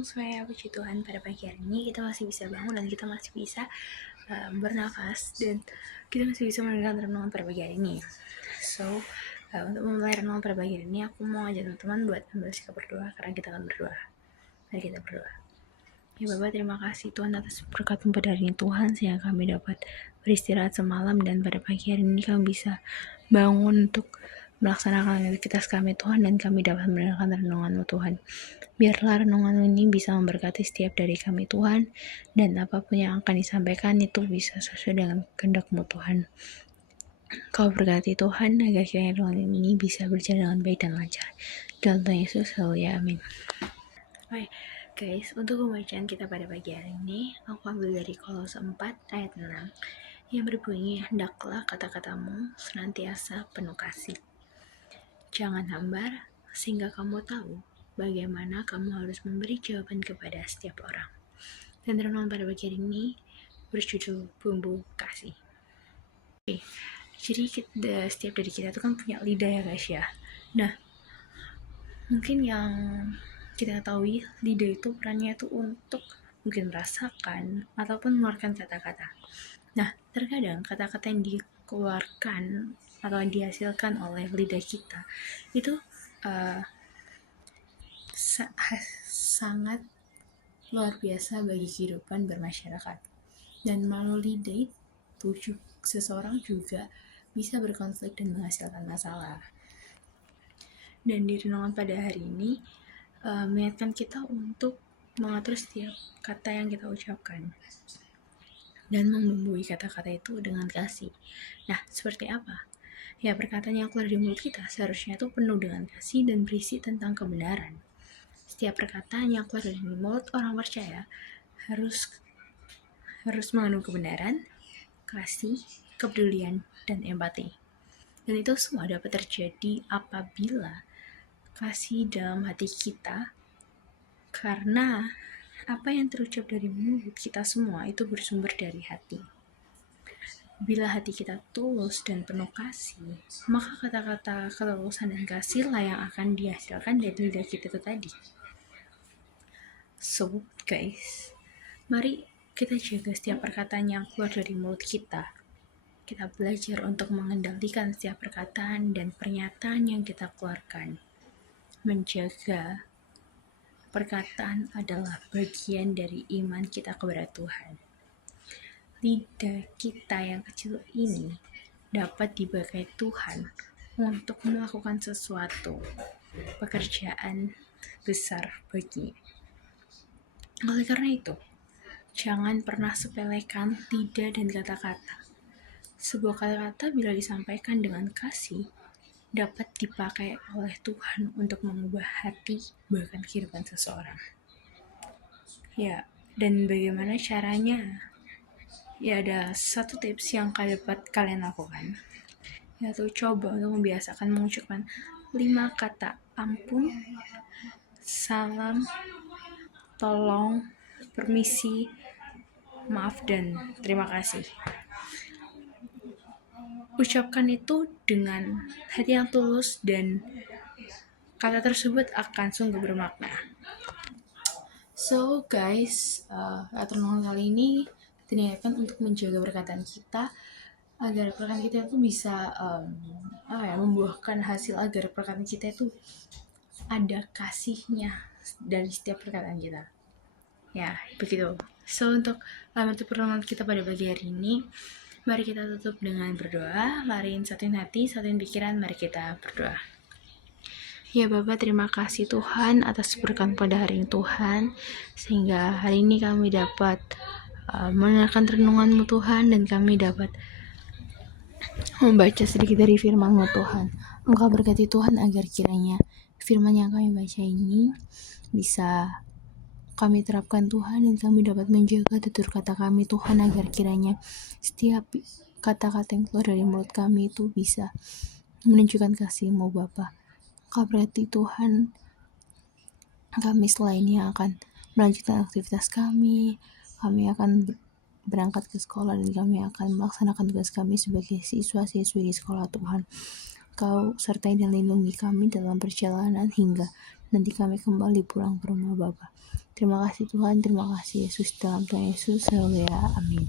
Shalom semuanya, puji Tuhan pada pagi hari ini kita masih bisa bangun dan kita masih bisa bernafas dan kita masih bisa mendengarkan renungan pada pagi hari ini. So, untuk memulai renungan pada pagi hari ini aku mau ajak teman-teman buat ambil sikap berdoa karena kita akan berdoa. Mari kita berdoa. Ya Bapak, terima kasih Tuhan atas berkat-Mu pada hari ini Tuhan, sehingga kami dapat beristirahat semalam dan pada pagi hari ini kami bisa bangun untuk melaksanakan aktivitas kami Tuhan, dan kami dapat mendengarkan renungan-Mu Tuhan. Biarlah renungan ini bisa memberkati setiap dari kami Tuhan, dan apapun yang akan disampaikan itu bisa sesuai dengan kehendak-Mu Tuhan. Kau berkati Tuhan agar kiranya renungan ini bisa berjalan dengan baik dan lancar. Dalam Tuhan Yesus, haleluya, amin. Oke guys, untuk pembacaan kita pada pagi hari ini, aku ambil dari Kolose 4 ayat 6 yang berbunyi, hendaklah kata-katamu senantiasa penuh kasih. Jangan hambar, sehingga kamu tahu bagaimana kamu harus memberi jawaban kepada setiap orang. Dan renungan pada pagi hari ini berjudul bumbu kasih. Oke, jadi setiap dari kita itu kan punya lidah ya guys ya. Nah, mungkin yang kita ketahui lidah itu perannya itu untuk mungkin merasakan ataupun mengeluarkan kata-kata. Nah, terkadang kata-kata yang dikeluarkan atau yang dihasilkan oleh lidah kita itu sangat luar biasa bagi kehidupan bermasyarakat. Dan melalui lidah itu seseorang juga bisa berkonflik dan menghasilkan masalah. Dan di renungan pada hari ini mengingatkan kita untuk mengatur setiap kata yang kita ucapkan dan membumbui kata-kata itu dengan kasih. Nah, seperti apa? Ya, perkataan yang keluar dari mulut kita seharusnya itu penuh dengan kasih dan berisi tentang kebenaran. Setiap perkataan yang keluar dari mulut orang percaya harus mengandung kebenaran, kasih, kepedulian, dan empati. Dan itu semua dapat terjadi apabila kasih dalam hati kita, karena apa yang terucap dari mulut kita semua itu bersumber dari hati. Bila hati kita tulus dan penuh kasih, maka kata-kata ketulusan dan kasih lah yang akan dihasilkan dari lidah kita itu tadi. So, guys, mari kita jaga setiap perkataan yang keluar dari mulut kita. Kita belajar untuk mengendalikan setiap perkataan dan pernyataan yang kita keluarkan. Menjaga perkataan adalah bagian dari iman kita kepada Tuhan. Lidah kita yang kecil ini dapat dipakai Tuhan untuk melakukan sesuatu pekerjaan besar baginya. Oleh karena itu, jangan pernah sepelekan lidah dan kata-kata. Sebuah kata-kata bila disampaikan dengan kasih dapat dipakai oleh Tuhan untuk mengubah hati bahkan kehidupan seseorang. Ya, dan bagaimana caranya? Ya, ada satu tips yang dapat kalian lakukan, yaitu coba untuk membiasakan mengucapkan 5 kata ampun, salam, tolong, permisi, maaf, dan terima kasih. Ucapkan itu dengan hati yang tulus dan kata tersebut akan sungguh bermakna. So guys, renungan kali ini diniatkan untuk menjaga perkataan kita agar perkataan kita itu bisa membuahkan hasil, agar perkataan kita itu ada kasihnya dari setiap perkataan kita. Ya, begitu. So, untuk renungan kita pada pagi hari ini, mari kita tutup dengan berdoa. Mari satuin hati, satuin pikiran, mari kita berdoa. Ya Bapak, terima kasih Tuhan atas berkat pada hari ini Tuhan, sehingga hari ini kami dapat mendengarkan renungan-Mu Tuhan, dan kami dapat membaca sedikit dari firman-Mu Tuhan. Engkau berkati Tuhan agar kiranya firman yang kami baca ini bisa kami terapkan Tuhan, dan kami dapat menjaga tutur kata kami Tuhan, agar kiranya setiap kata-kata yang keluar dari mulut kami itu bisa menunjukkan kasih-Mu Bapa. Engkau berkati Tuhan kami setelah ini akan melanjutkan aktivitas kami akan berangkat ke sekolah, dan kami akan melaksanakan tugas kami sebagai siswa-siswi di sekolah Tuhan. Kau sertai dan lindungi kami dalam perjalanan hingga nanti kami kembali pulang ke rumah Bapa. Terima kasih Tuhan, terima kasih Yesus, dalam Tuhan Yesus, haleluya, amin.